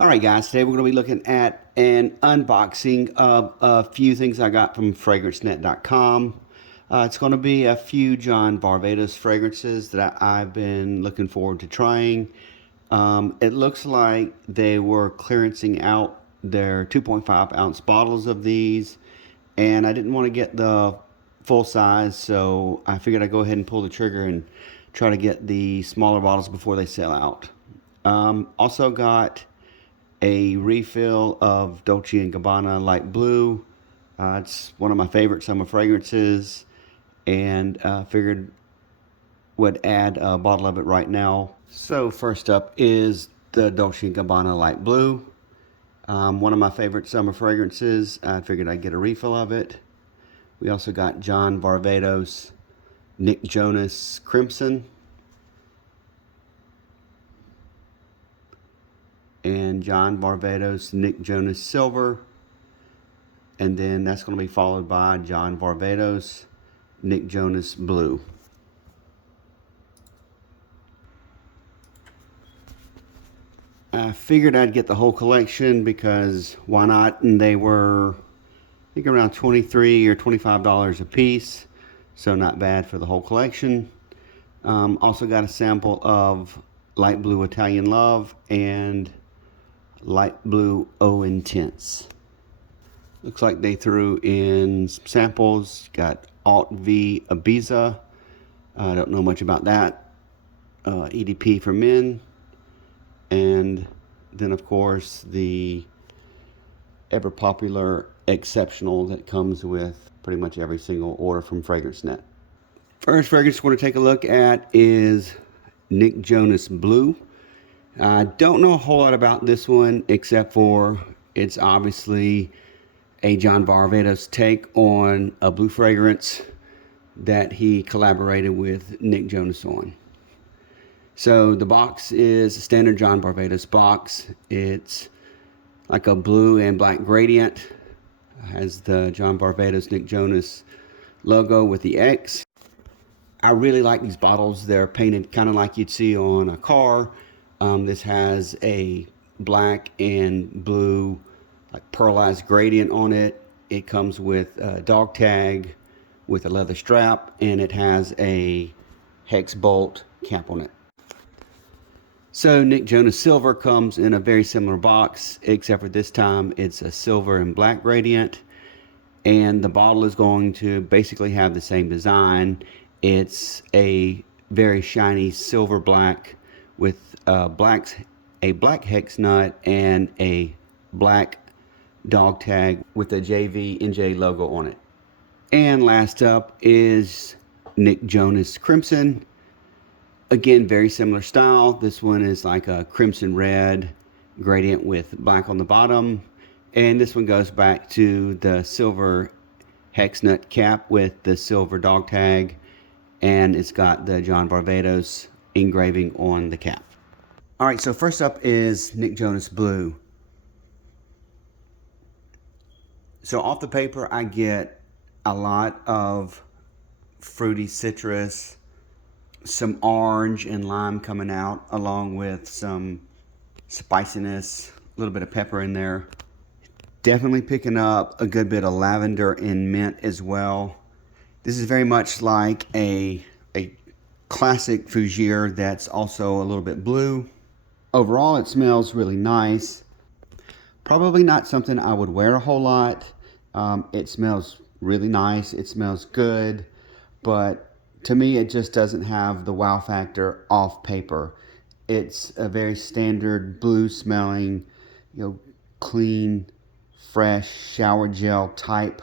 All right, guys, today we're going to be looking at an unboxing of a few things I got from FragranceNet.com. It's going to be a few John Varvatos fragrances that I've been looking forward to trying. It looks like they were clearancing out their 2.5 ounce bottles of these, and I didn't want to get the full size, so I figured I'd go ahead and pull the trigger and try to get the smaller bottles before they sell out. Also got a refill of Dolce & Gabbana Light Blue. It's one of my favorite summer fragrances, and figured would add a bottle of it right now. So first up is the Dolce & Gabbana Light Blue. One of my favorite summer fragrances. I figured I'd get a refill of it. We also got John Varvatos Nick Jonas Crimson, and John Varvatos Nick Jonas Silver, and then that's going to be followed by John Varvatos Nick Jonas Blue. I figured I'd get the whole collection because why not? And they were, I think, around $23 or $25 a piece, so not bad for the whole collection. Also got a sample of Light Blue Italian Love and Light Blue O Intense. Looks like they threw in some samples. Got Alt V Ibiza. I don't know much about that. EDP for men. And then, of course, the ever popular Exceptional that comes with pretty much every single order from FragranceNet. First fragrance we're going to take a look at is Nick Jonas Blue. I don't know a whole lot about this one except for it's obviously a John Varvatos take on a blue fragrance that he collaborated with Nick Jonas on. So the box is a standard John Varvatos box. It's like a blue and black gradient. It has the John Varvatos Nick Jonas logo with the X. I really like these bottles. They're painted kind of like you'd see on a car. This has a black and blue like pearlized gradient on it. It comes with a dog tag with a leather strap, and it has a hex bolt cap on it. So Nick Jonas Silver comes in a very similar box, except for this time it's a silver and black gradient, and the bottle is going to basically have the same design. It's a very shiny silver black with a black hex nut and a black dog tag with a JV&J logo on it. And last up is Nick Jonas Crimson. Again, very similar style. This one is like a crimson red gradient with black on the bottom. And this one goes back to the silver hex nut cap with the silver dog tag. And it's got the John Varvatos engraving on the cap. All right, so first up is Nick Jonas Blue. So off the paper, I get a lot of fruity citrus, some orange and lime coming out, along with some spiciness, a little bit of pepper in there. Definitely picking up a good bit of lavender and mint as well. This is very much like a classic fougere that's also a little bit blue. Overall, it smells really nice. Probably not something I would wear a whole lot. It smells really nice. It smells good. But to me, it just doesn't have the wow factor off paper. It's a very standard blue smelling, clean, fresh shower gel type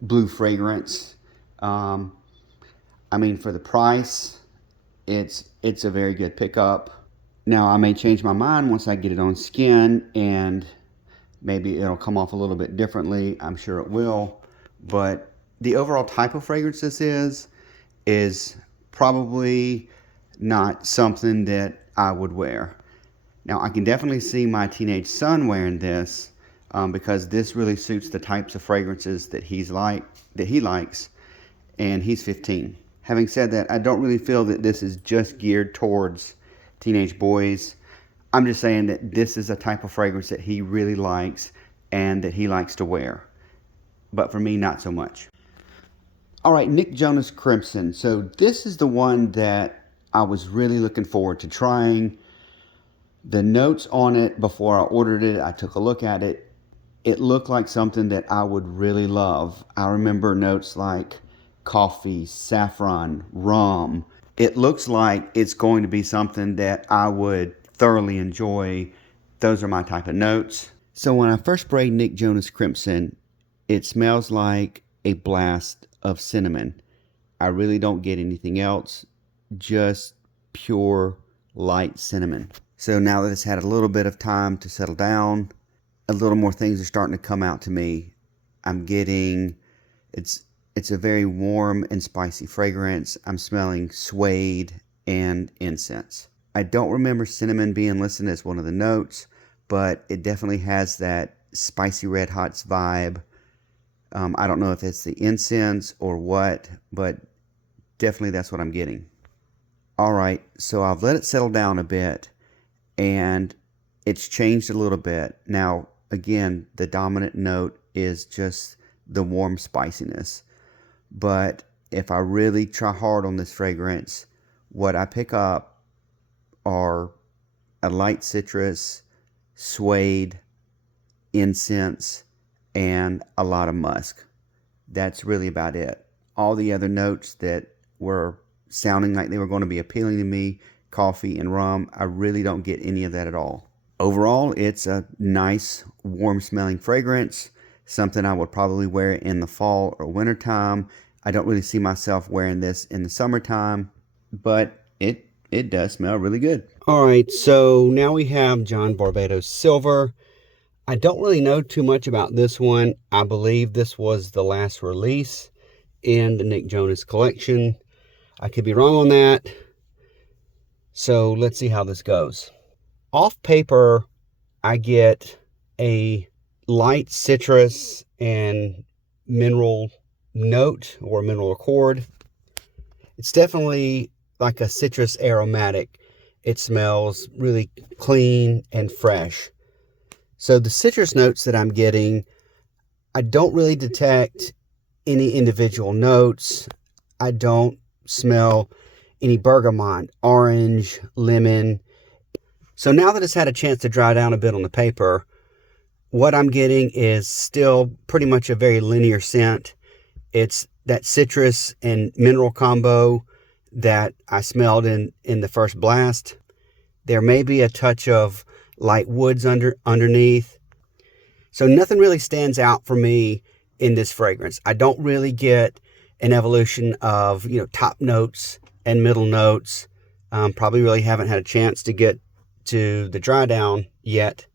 blue fragrance. I mean, for the price, it's a very good pickup. Now, I may change my mind once I get it on skin, and maybe it'll come off a little bit differently. I'm sure it will. But the overall type of fragrance this is probably not something that I would wear. Now, I can definitely see my teenage son wearing this because this really suits the types of fragrances that he likes, and he's 15. Having said that, I don't really feel that this is just geared towards teenage boys. I'm just saying that this is a type of fragrance that he really likes and that he likes to wear. But for me, not so much. All right, Nick Jonas Crimson. So this is the one that I was really looking forward to trying. The notes on it before I ordered it, I took a look at it. It looked like something that I would really love. I remember notes like coffee, saffron, rum. It looks like it's going to be something that I would thoroughly enjoy. Those are my type of notes. So when I first sprayed Nick Jonas Crimson, it smells like a blast of cinnamon. I really don't get anything else, just pure light cinnamon. So now that it's had a little bit of time to settle down, a little more things are starting to come out to me. I'm getting, it's a very warm and spicy fragrance. I'm smelling suede and incense. I don't remember cinnamon being listed as one of the notes, but it definitely has that spicy red hots vibe. I don't know if it's the incense or what, but definitely that's what I'm getting. All right, so I've let it settle down a bit, and it's changed a little bit. Now, again, the dominant note is just the warm spiciness. But if I really try hard on this fragrance, what I pick up are a light citrus, suede, incense, and a lot of musk. That's really about it. All the other notes that were sounding like they were going to be appealing to me, coffee and rum, I really don't get any of that at all. Overall, it's a nice, warm smelling fragrance, something I would probably wear in the fall or winter time. I don't really see myself wearing this in the summertime, but it does smell really good. All right, so now we have John Varvatos Silver. I don't really know too much about this one. I believe this was the last release in the Nick Jonas collection. I could be wrong on that. So let's see how this goes. Off paper, I get a light citrus and mineral note or mineral accord. It's definitely like a citrus aromatic. It smells really clean and fresh. So the citrus notes that I'm getting, I don't really detect any individual notes. I don't smell any bergamot, orange, lemon. So now that it's had a chance to dry down a bit on the paper, what I'm getting is still pretty much a very linear scent. It's that citrus and mineral combo that I smelled in the first blast. There may be a touch of light woods underneath. So nothing really stands out for me in this fragrance. I don't really get an evolution of, top notes and middle notes. Probably really haven't had a chance to get to the dry down yet.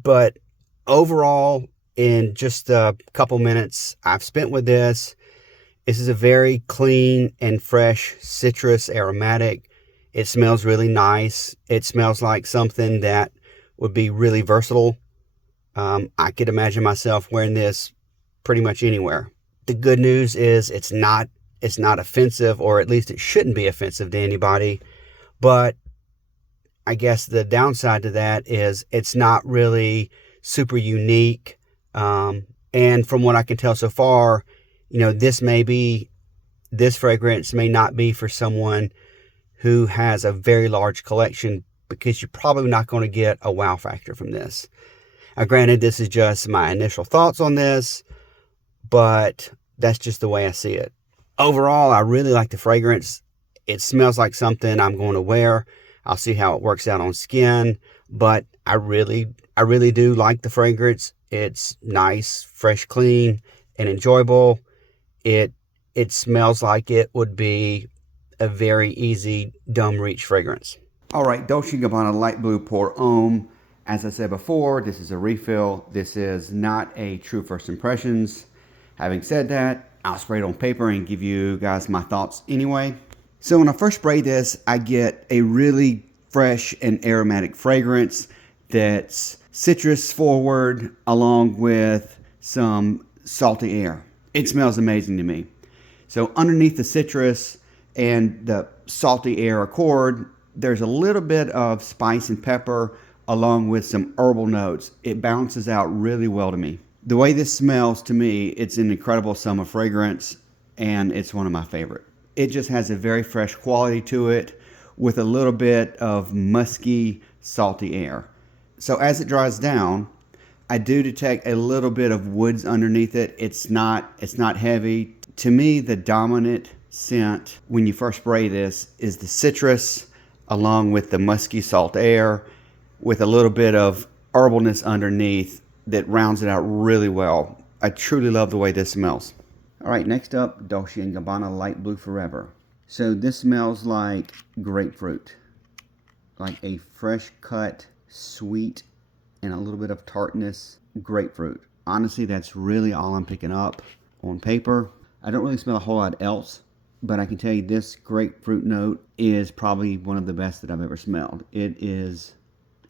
But overall, in just a couple minutes I've spent with this, this is a very clean and fresh citrus aromatic. It smells really nice. It smells like something that would be really versatile. I could imagine myself wearing this pretty much anywhere. The good news is it's not offensive, or at least it shouldn't be offensive to anybody. But I guess the downside to that is it's not really super unique. And from what I can tell so far, this fragrance may not be for someone who has a very large collection, because you're probably not going to get a wow factor from this. Granted, this is just my initial thoughts on this, but that's just the way I see it. Overall, I really like the fragrance. It smells like something I'm going to wear. I'll see how it works out on skin, but I really do like the fragrance. It's nice, fresh, clean, and enjoyable. It smells like it would be a very easy dumb reach fragrance. All right, Dolce & Gabbana Light Blue Pour Homme. As I said before, this is a refill. This is not a true first impressions. Having said that, I'll spray it on paper and give you guys my thoughts anyway. So when I first spray this, I get a really fresh and aromatic fragrance that's citrus forward along with some salty air. It smells amazing to me. So underneath the citrus and the salty air accord, There's a little bit of spice and pepper along with some herbal notes. It balances out really well to me. The way this smells to me, it's an incredible summer fragrance, and it's one of my favorite. It just has a very fresh quality to it with a little bit of musky, salty air. So as it dries down, I do detect a little bit of woods underneath it. It's not heavy. To me, the dominant scent when you first spray this is the citrus along with the musky salt air with a little bit of herbalness underneath that rounds it out really well. I truly love the way this smells. All right, next up, Dolce & Gabbana Light Blue Forever. So this smells like grapefruit, like a fresh cut, sweet, and a little bit of tartness grapefruit. Honestly, that's really all I'm picking up on paper. I don't really smell a whole lot else, but I can tell you this grapefruit note is probably one of the best that I've ever smelled. It is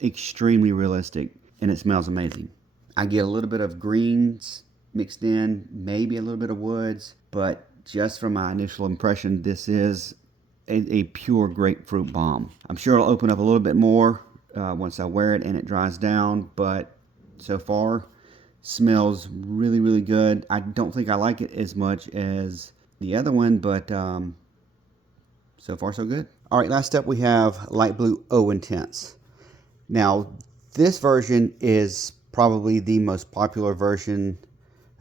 extremely realistic, and it smells amazing. I get a little bit of greens mixed in, maybe a little bit of woods, but just from my initial impression, this is a pure grapefruit bomb. I'm sure it'll open up a little bit more once I wear it and it dries down, but so far smells really, really good. I don't think I like it as much as the other one, but so far so good. All right, last up we have Light Blue O Intense. Now, this version is probably the most popular version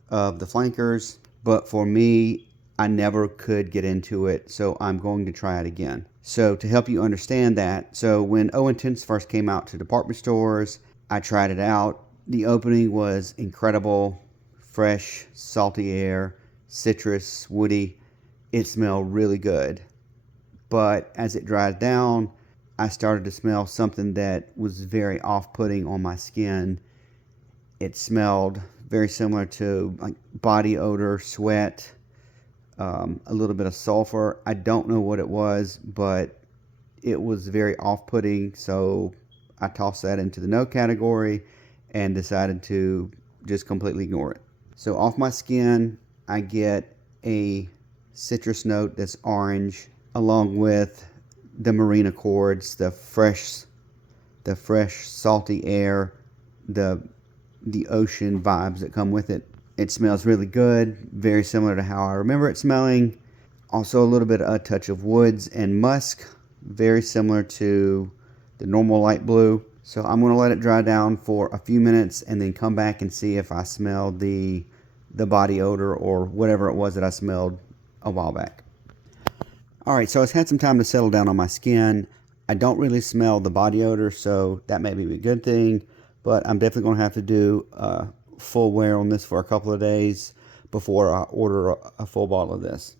of the flankers, but for me, I never could get into it, so I'm going to try it again. So to help you understand that, so when O Intense first came out to department stores, I tried it out. The opening was incredible, fresh, salty air, citrus, woody. It smelled really good. But as it dried down, I started to smell something that was very off-putting on my skin. It smelled very similar to like body odor, sweat, a little bit of sulfur. I don't know what it was, but it was very off-putting, so I tossed that into the no category and decided to just completely ignore it. So off my skin, I get a citrus note that's orange, along with the marine accords, the fresh salty air, the ocean vibes that come with it. It smells really good, very similar to how I remember it smelling. Also a little bit of a touch of woods and musk, very similar to the normal light blue. So I'm going to let it dry down for a few minutes and then come back and see if I smell the body odor or whatever it was that I smelled a while back. All right, so it's had some time to settle down on my skin. I don't really smell the body odor, so that may be a good thing, but I'm definitely going to have to do a full wear on this for a couple of days before I order a full bottle of this.